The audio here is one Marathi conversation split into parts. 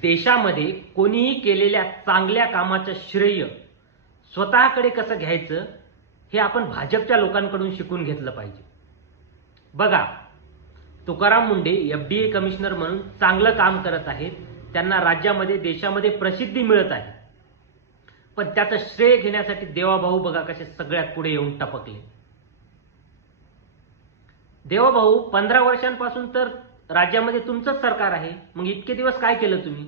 देशामध्ये कोणीही केलेल्या चांगल्या कामाचं श्रेय स्वतःकडे कसं घ्यायचं हे आपण भाजपच्या लोकांकडून शिकून घेतलं पाहिजे. बघा, तुकाराम मुंडे एफडीए कमिशनर म्हणून चांगलं काम करत आहेत. त्यांना राज्यामध्ये देशामध्ये प्रसिद्धी मिळत आहे. पण त्याचं श्रेय घेण्यासाठी देवाभाऊ बघा कसे सगळ्यात पुढे येऊन टपकले. देवाभाऊ 15 वर्षांपासून तर राज्यामध्ये तुमचंच सरकार आहे. मग इतके दिवस काय केलं तुम्ही?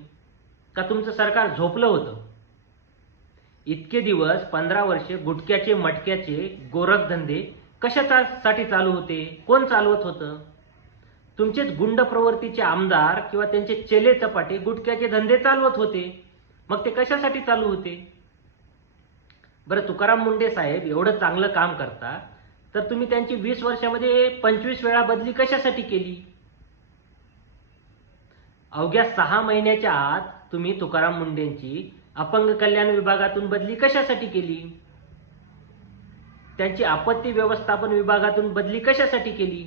का तुमचं सरकार झोपलं होतं? इतके दिवस 15 वर्षे गुटख्याचे मटक्याचे गोरखधंदे कशासाठी चालू होते? कोण चालवत होतं? तुमचेच गुंड प्रवृत्तीचे आमदार किंवा त्यांचे चेले चपाटे गुटख्याचे धंदे चालवत होते. मग ते कशासाठी चालू होते? बरं, तुकाराम मुंडे साहेब एवढं चांगलं काम करता तर तुम्ही त्यांची 20 वर्षामध्ये 25 वेळा बदली कशासाठी केली? अवघ्या 6 महिन्याच्या आत तुम्ही तुकाराम मुंडेंची अपंग कल्याण विभागातून बदली कशासाठी केली? त्यांची आपत्ती व्यवस्थापन विभागातून बदली कशासाठी केली?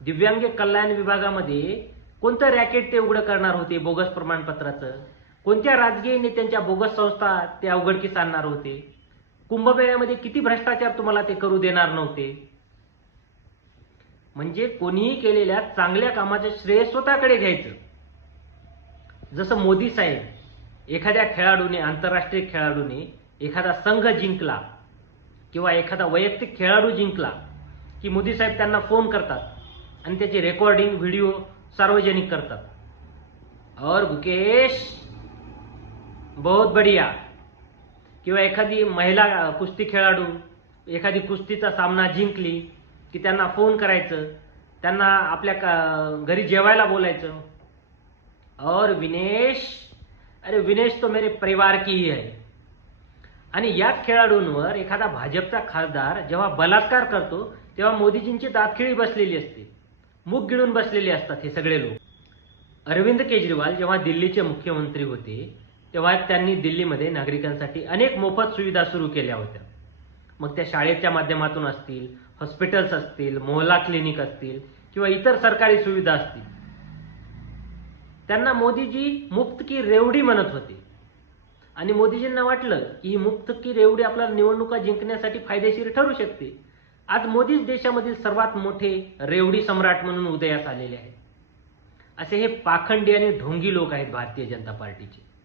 दिव्यांग कल्याण विभागामध्ये कोणतं रॅकेट ते उघड करणार होते बोगस प्रमाणपत्राचं? कोणत्या राजकीय नेत्यांच्या बोगस संस्था ते उघडकीस आणणार होते? कुंभमेळ्यामध्ये किती भ्रष्टाचार तुम्हाला ते करू देणार नव्हते? म्हणजे कोणीही केलेल्या चांगल्या कामाचे श्रेय स्वतःकडे घ्यायचं. जसं मोदी साहेब एखाद्या खेळाडूने, आंतरराष्ट्रीय खेळाडूने एखादा संघ जिंकला किंवा एखादा वैयक्तिक खेळाडू जिंकला की मोदी साहेब त्यांना फोन करतात आणि त्याची रेकॉर्डिंग व्हिडिओ सार्वजनिक करतात. और गुकेश बहुत बढ़िया. किंवा एखादी महिला कुस्ती खेळाडू एखादी कुस्तीचा सामना जिंकली की त्यांना फोन करायचं, त्यांना आपल्या घरी जेवायला बोलायचं. और विनेश, अरे विनेश तो मेरे परिवार की ही है. आणि याच खेळाडूंवर एखादा भाजपचा खासदार जेव्हा बलात्कार करतो तेव्हा मोदीजींची दातखिळी बसलेली असते, मुख गिळून बसलेले असतात हे सगळे लोक. अरविंद केजरीवाल जेव्हा दिल्लीचे मुख्यमंत्री होते तेव्हा त्यांनी दिल्लीमध्ये नागरिकांसाठी अनेक मोफत सुविधा सुरू केल्या होत्या. मग त्या शाळेच्या माध्यमातून असतील, हॉस्पिटल्स असतील, मोहल्ला क्लिनिक असतील किंवा इतर सरकारी सुविधा असतील. त्यांना मोदीजी मुफ्त की रेवडी म्हणत होते आणि मोदीजींना वाटलं की ही मुफ्त की रेवडी आपल्याला निवडणुका जिंकण्यासाठी फायदेशीर ठरू शकते. आज मोदीच देशामधील सर्वात मोठे रेवडी सम्राट म्हणून उदयास आलेले आहेत. असे हे पाखंडी आणि ढोंगी लोक आहेत भारतीय जनता पार्टीचे.